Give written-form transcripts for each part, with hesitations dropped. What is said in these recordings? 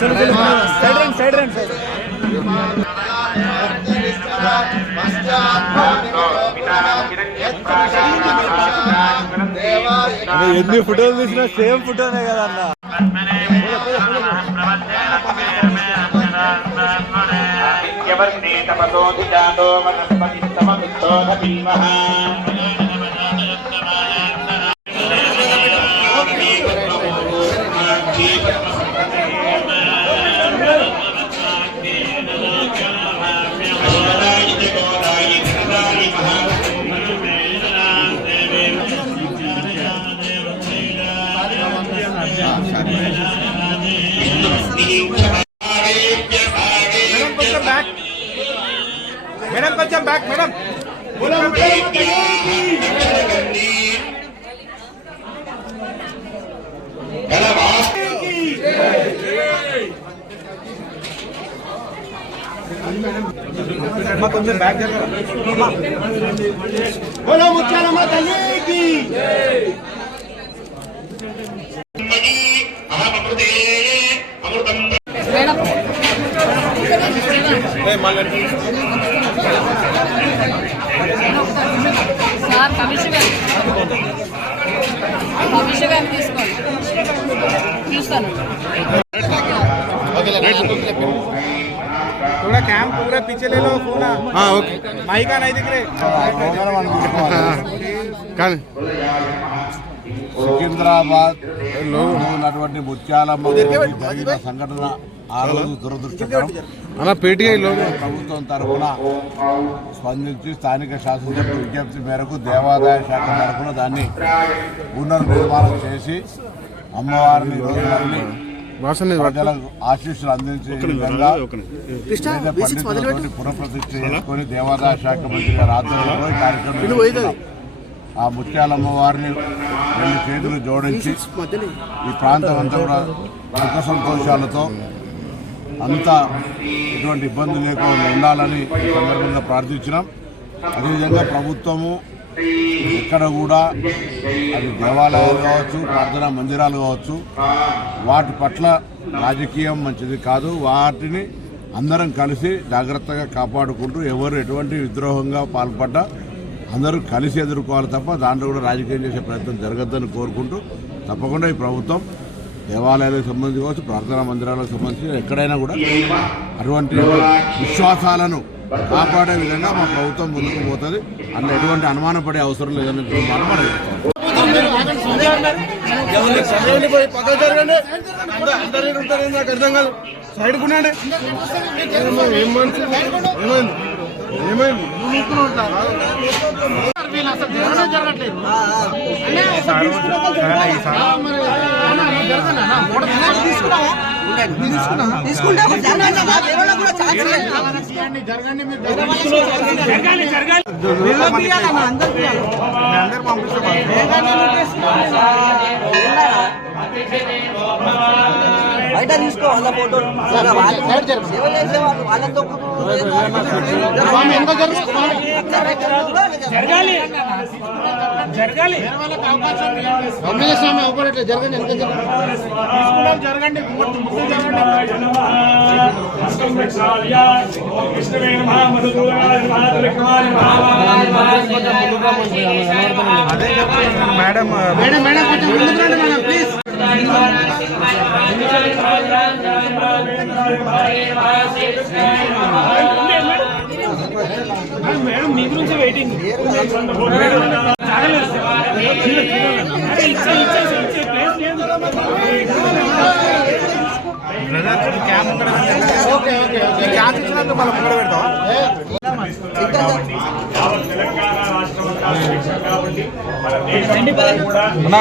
Side రండి ఎన్ని ఫోటోలు తీసినా సేమ్ ఫోటోనే కదా అన్న. मैडम కొంచెం బ్యాక్ मैडम కొంచెం బ్యాక్ बोलो ముత్యాలమ్మ తల్లికి సార్ కమిషన్ తీసుకోండి చూస్తాను. थोड़ा कैम पूरा पीछे ले लो फोन. हाँ ओके माइक नहीं दिख रहे. సికింద్రాబాద్ లో ఉన్నటువంటి ముత్యాలమ్మ జరిగిన సంఘటన ఆ రోజు దురదృష్టకరం. ప్రభుత్వం తరఫున స్పందించి స్థానిక శాసనసభ్యుల విజ్ఞప్తి మేరకు దేవాదాయ శాఖ తరఫున దాన్ని పునర్నిర్మాణం చేసి అమ్మవారిని రోజువారిని ప్రజలకు ఆశీస్సులు అందించే విధంగా పునఃప్రతిష్ఠ చేసుకుని దేవాదాయ శాఖ మంత్రి గారి ఆధ్వర్యంలో ఈ కార్యక్రమం ఆ ముత్యాలమ్మ వారిని రెండు చేతులు జోడించి ఈ ప్రాంతం అంతా కూడా సుఖ సంతోషాలతో అంతా ఎటువంటి ఇబ్బంది లేకుండా ఉండాలని సందర్భంగా ప్రార్థించినాం. అదేవిధంగా ప్రభుత్వము ఎక్కడ కూడా అది దేవాలయాలు కావచ్చు, ప్రార్థనా మందిరాలు కావచ్చు, వాటి పట్ల రాజకీయం మంచిది కాదు. వాటిని అందరం కలిసి జాగ్రత్తగా కాపాడుకుంటూ ఎవరు ఎటువంటి విద్రోహంగా పాల్పడ్డా అందరూ కలిసి ఎదుర్కోవాలి తప్ప దాంట్లో కూడా రాజకీయం చేసే ప్రయత్నం జరగద్దని కోరుకుంటూ తప్పకుండా ఈ ప్రభుత్వం దేవాలయాలకు సంబంధించి కావచ్చు, ప్రార్థనా మందిరాలకు సంబంధించి ఎక్కడైనా కూడా అటువంటి విశ్వాసాలను కాపాడే విధంగా మా ప్రభుత్వం ముందుకు పోతుంది. అందులో ఎటువంటి అనుమానం పడే అవసరం లేదని బయట తీసుకో వాళ్ళ ఫోటోలు సేవ చేసేవాళ్ళు వాళ్ళతో జరగాలి స్వామి అవపడట్లేదు. జరగండి జరగండి మేడం మేడం మేడం కొంచెం ముందుకు రండి మేడం ప్లీజ్. మేడం మీ గురించి వెయిటింగ్. ఓకే ఓకే క్యాన్స్ ఇచ్చినందుకు మనం ముందు పెడతాం.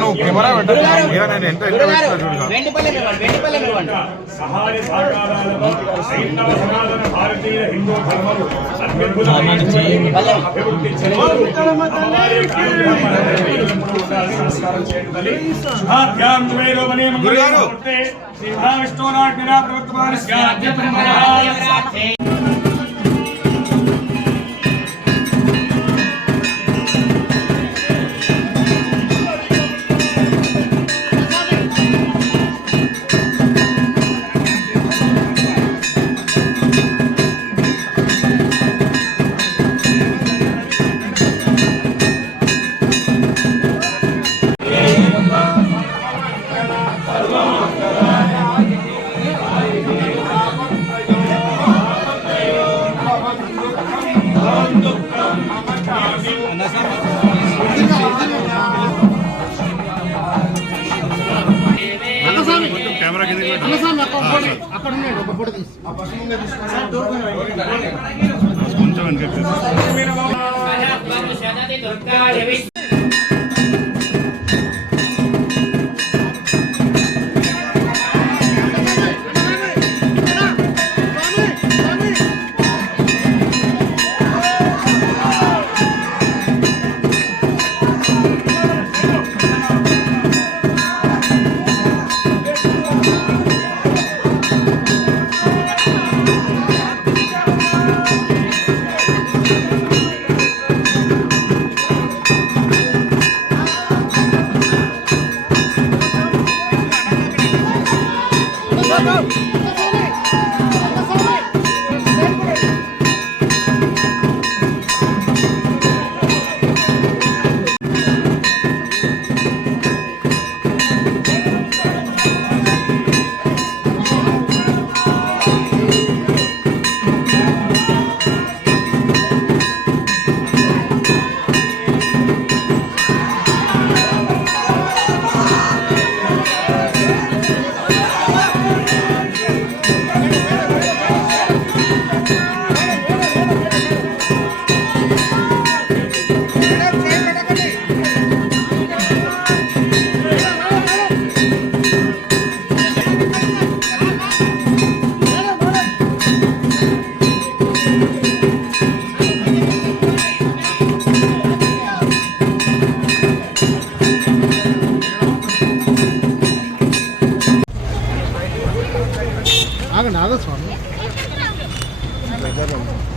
నువ్వు కెమెరా పెట్టాను నేను ఎంత ఎంత సహాయ సహకారాలతో సైంధవ సనాతన భారతీయ హిందూ ధర్మము అత్యద్భుతమైన అభివృద్ధి చెంది కెమెరా కింద కొంచెం వెనక్కి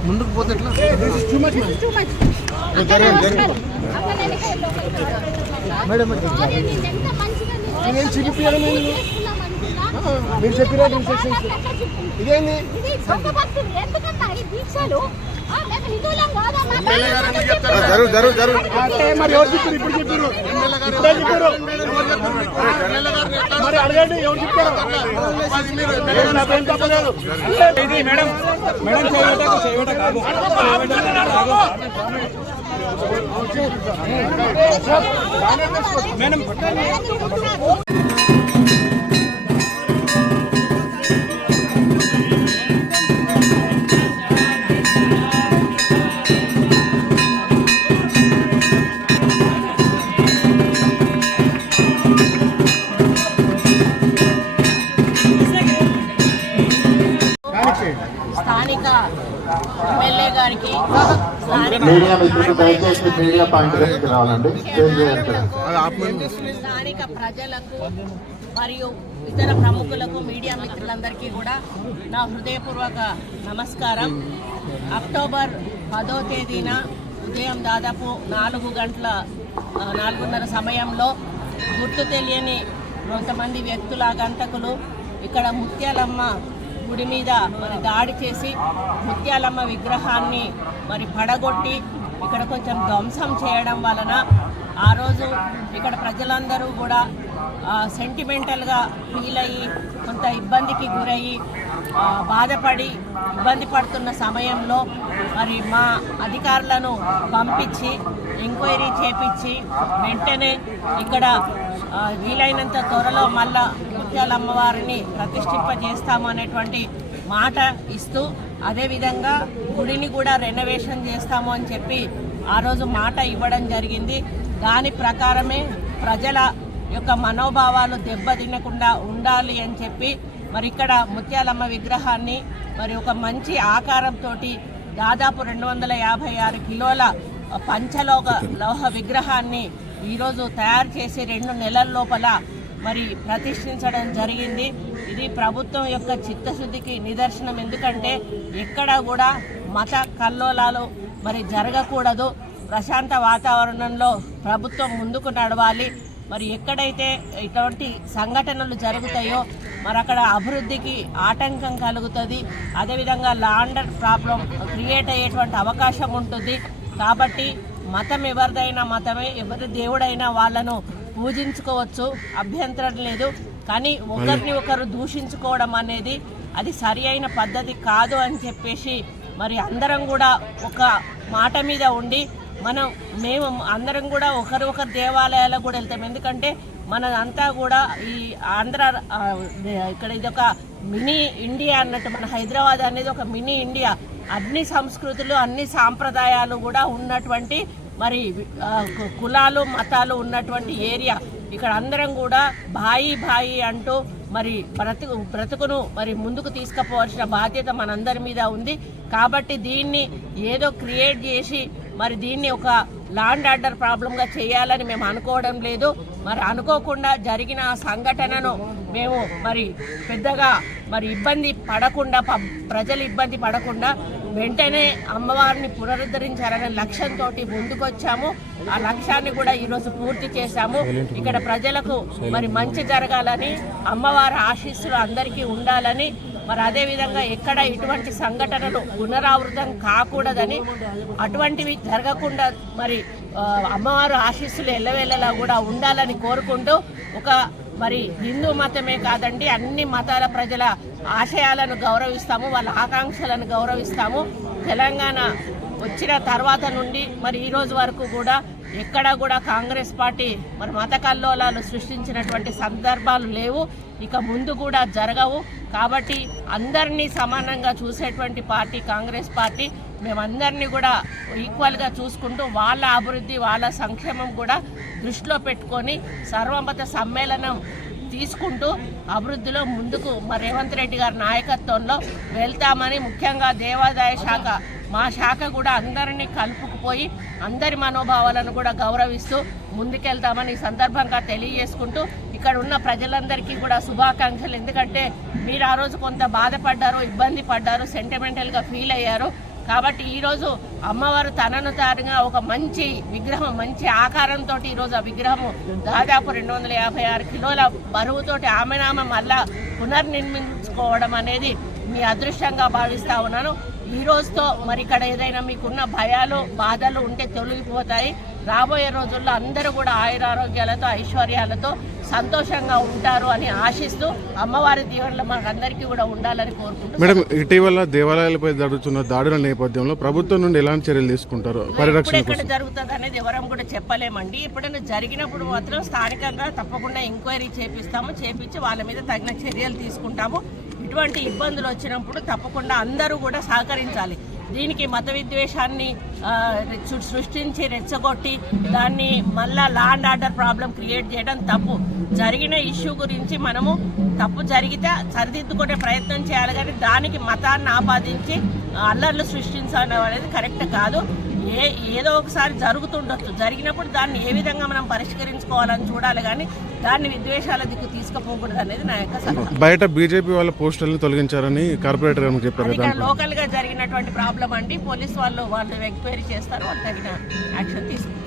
ముందుకు పోతే ఎట్లా మేడం మీరు చెప్పిన ఇన్స్ట్రక్షన్స్ ఇదేంది మరి ఎవరు చెప్పారు ఇప్పుడు చెప్పారు మరి అడగండి ఎవరు చెప్పారు నాకేం తప్పలేదు మేడం మేడం స్థానిక ఎమ్మెల్యే గారికి మీడియా మిత్రులు దయచేసి మీడియా పాయింట్ దగ్గరికి రావాలండి. స్థానిక ప్రజలకు మరియు ఇతర ప్రముఖులకు మీడియా మిత్రులందరికీ కూడా నా హృదయపూర్వక నమస్కారం. అక్టోబర్ 10వ తేదీన ఉదయం దాదాపు 4:30 సమయంలో గుర్తు తెలియని కొంతమంది వ్యక్తుల గంటకులు ఇక్కడ ముత్యాలమ్మ గుడి మీద మరి దాడి చేసి ముత్యాలమ్మ విగ్రహాన్ని మరి పడగొట్టి ఇక్కడ కొంచెం ధ్వంసం చేయడం వలన ఆ రోజు ఇక్కడ ప్రజలందరూ కూడా సెంటిమెంటల్గా ఫీల్ అయ్యి కొంత ఇబ్బందికి గురయ్యి బాధపడి ఇబ్బంది పడుతున్న సమయంలో మరి మా అధికారులను పంపించి ఎంక్వైరీ చేపించి వెంటనే ఇక్కడ వీలైనంత త్వరలో మళ్ళా ముత్యాలమ్మవారిని ప్రతిష్ఠింపజేస్తాము అనేటువంటి మాట ఇస్తూ అదేవిధంగా గుడిని కూడా రెనోవేషన్ చేస్తాము అని చెప్పి ఆ రోజు మాట ఇవ్వడం జరిగింది. దాని ప్రకారమే ప్రజల యొక్క మనోభావాలు దెబ్బతినకుండా ఉండాలి అని చెప్పి మరి ఇక్కడ ముత్యాలమ్మ విగ్రహాన్ని మరి ఒక మంచి ఆకారంతో దాదాపు 256 కిలోల పంచలోహ విగ్రహాన్ని ఈరోజు తయారు చేసి 2 నెలల లోపల మరి ప్రతిష్ఠించడం జరిగింది. ఇది ప్రభుత్వం యొక్క చిత్తశుద్ధికి నిదర్శనం. ఎందుకంటే ఎక్కడ కూడా మత కల్లోలాలు మరి జరగకూడదు. ప్రశాంత వాతావరణంలో ప్రభుత్వం ముందుకు నడవాలి. మరి ఎక్కడైతే ఇటువంటి సంఘటనలు జరుగుతాయో మరి అక్కడ అభివృద్ధికి ఆటంకం కలుగుతుంది. అదేవిధంగా law and order problem create అయ్యేటువంటి అవకాశం ఉంటుంది. కాబట్టి మతం ఎవరిదైనా మతమే, ఎవరి దేవుడైనా వాళ్ళను పూజించుకోవచ్చు, అభ్యంతరం లేదు. కానీ ఒకరిని ఒకరు దూషించుకోవడం అనేది అది సరి అయిన పద్ధతి కాదు అని చెప్పేసి మరి అందరం కూడా ఒక మాట మీద ఉండి మేము అందరం కూడా ఒకరు దేవాలయాలకు కూడా వెళ్తాం. ఎందుకంటే మనదంతా కూడా ఈ ఆంధ్ర ఇక్కడ ఇది ఒక మినీ ఇండియా అన్నట్టు, మన హైదరాబాద్ అనేది ఒక మినీ ఇండియా. అన్ని సంస్కృతులు అన్ని సాంప్రదాయాలు కూడా ఉన్నటువంటి మరి కులాలు మతాలు ఉన్నటువంటి ఏరియా. ఇక్కడ అందరం కూడా భాయి భాయి అంటూ మరి బ్రతుకును మరి ముందుకు తీసుకుపోవాల్సిన బాధ్యత మనందరి మీద ఉంది. కాబట్టి దీన్ని ఏదో క్రియేట్ చేసి మరి దీన్ని ఒక ల్యాండ్ ఆర్డర్ ప్రాబ్లంగా చేయాలని మేము అనుకోవడం లేదు. మరి అనుకోకుండా జరిగిన ఆ సంఘటనను మేము మరి పెద్దగా మరి ఇబ్బంది పడకుండా, ప్రజలు ఇబ్బంది పడకుండా వెంటనే అమ్మవారిని పునరుద్ధరించాలనే లక్ష్యంతో ముందుకొచ్చాము. ఆ లక్ష్యాన్ని కూడా ఈరోజు పూర్తి చేశాము. ఇక్కడ ప్రజలకు మరి మంచి జరగాలని, అమ్మవారి ఆశీస్సులు అందరికీ ఉండాలని, మరి అదేవిధంగా ఎక్కడ ఇటువంటి సంఘటనలు పునరావృతం కాకూడదని, అటువంటివి జరగకుండా మరి అమ్మవారు ఆశీస్సులు ఎల్లవేళలా కూడా ఉండాలని కోరుకుంటూ, ఒక మరి హిందూ మతమే కాదండి అన్ని మతాల ప్రజల ఆశయాలను గౌరవిస్తాము, వాళ్ళ ఆకాంక్షలను గౌరవిస్తాము. తెలంగాణ వచ్చిన తర్వాత నుండి మరి ఈ రోజు వరకు కూడా ఎక్కడా కూడా కాంగ్రెస్ పార్టీ మరి మత కల్లోలాలు సృష్టించినటువంటి సందర్భాలు లేవు, ఇక ముందు కూడా జరగవు. కాబట్టి అందరినీ సమానంగా చూసేటువంటి పార్టీ కాంగ్రెస్ పార్టీ. మేమందరినీ కూడా ఈక్వల్గా చూసుకుంటూ వాళ్ళ అభివృద్ధి వాళ్ళ సంక్షేమం కూడా దృష్టిలో పెట్టుకొని సర్వమత సమ్మేళనం తీసుకుంటూ అభివృద్ధిలో ముందుకు మరి రేవంత్ రెడ్డి గారి నాయకత్వంలో వెళ్తామని, ముఖ్యంగా దేవాదాయ శాఖ మా శాఖ కూడా అందరినీ కలుపుకుపోయి అందరి మనోభావాలను కూడా గౌరవిస్తూ ముందుకెళ్తామని ఈ సందర్భంగా తెలియజేసుకుంటూ, ఇక్కడ ఉన్న ప్రజలందరికీ కూడా శుభాకాంక్షలు. ఎందుకంటే మీరు ఆ రోజు కొంత బాధపడ్డారు, ఇబ్బంది పడ్డారు, సెంటిమెంటల్గా ఫీల్ అయ్యారు. కాబట్టి ఈరోజు అమ్మవారు తనను తానుగా ఒక మంచి విగ్రహం, మంచి ఆకారంతో ఈరోజు ఆ విగ్రహము దాదాపు 256 కిలోల బరువుతోటి ఆమెనామె మళ్ళా పునర్నిర్మించుకోవడం అనేది మీ అదృష్టంగా భావిస్తూ ఉన్నాను. ఈ రోజుతో మరి ఇక్కడ ఏదైనా మీకున్న భయాలు బాధలు ఉంటే తొలగిపోతాయి. రాబోయే రోజుల్లో అందరూ కూడా ఆయురారోగ్యాలతో ఐశ్వర్యాలతో సంతోషంగా ఉంటారు అని ఆశిస్తూ, అమ్మవారి దీవెనలు మాకు అందరికీ కూడా ఉండాలని కోరుకుంటున్నాను. మేడం, ఇటీవల దేవాలయాలపై జరుగుతున్న దాడుల నేపథ్యంలో ప్రభుత్వం నుండి ఎలాంటి చర్యలు తీసుకుంటారు పరిరక్షణ ఎక్కడ జరుగుతుంది అనేది ఎవరం కూడా చెప్పలేమండి. ఎప్పుడైనా జరిగినప్పుడు మాత్రం స్థానికంగా తప్పకుండా ఎంక్వైరీ చేపించి వాళ్ళ మీద తగిన చర్యలు తీసుకుంటాము. ఇటువంటి ఇబ్బందులు వచ్చినప్పుడు తప్పకుండా అందరూ కూడా సహకరించాలి. దీనికి మత విద్వేషాన్ని సృష్టించి రెచ్చగొట్టి దాన్ని మళ్ళా ల్యాండ్ ఆర్డర్ ప్రాబ్లం క్రియేట్ చేయడం తప్పు. జరిగిన ఇష్యూ గురించి మనము తప్పు జరిగితే సరిదిద్దుకునే ప్రయత్నం చేయాలి, కానీ దానికి మతాన్ని ఆపాదించి అల్లర్లు సృష్టించడం అనేది కరెక్ట్ కాదు. ఏదో ఒకసారి జరుగుతుండొచ్చు, జరిగినప్పుడు దాన్ని ఏ విధంగా మనం పరిష్కరించుకోవాలని చూడాలి, కానీ దాన్ని విద్వేషాల దిక్కు తీసుకుపోకూడదు అనేది నా యొక్క సలహా. బయట బీజేపీ వాళ్ళ పోస్టర్లను తొలగించారని కార్పొరేటర్ చెప్పారు. లోకల్ గా జరిగినటువంటి ప్రాబ్లం అండి. పోలీస్ వాళ్ళు ఎంక్వైరీ చేస్తారు, వాళ్ళు తగిన యాక్షన్ తీసుకుంటారు.